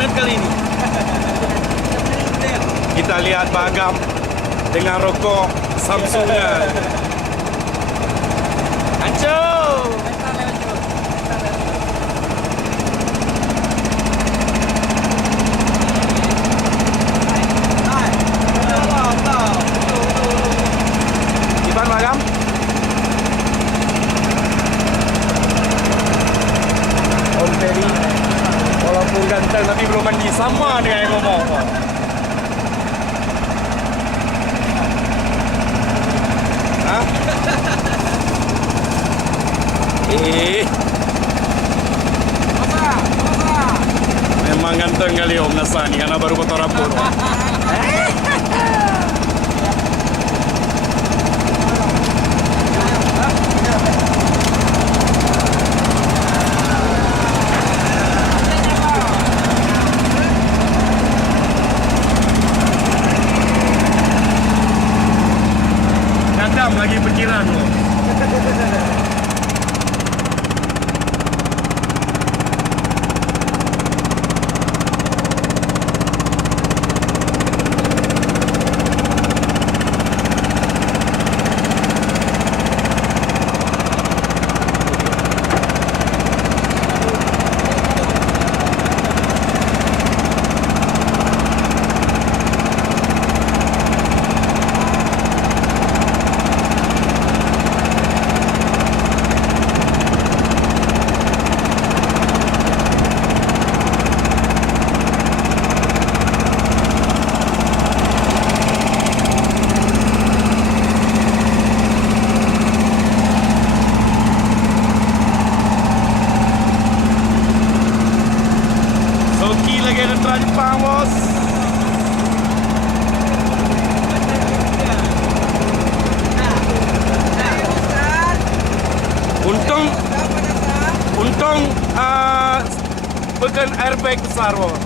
planet kali ini. Kita lihat Bagam dengan rokok Samsungnya. Hancur. Gimana Bagam? Om Ferry walaupun ganteng tapi belum mandi, sama dengan yang ngomong. Hah? Memang ganteng kali Om Nasani karena baru potong rambut. Kadam lagi pikiran lo. Soki lagi ada tentera Jepang, bos. Untung bukan airbag besar, bos.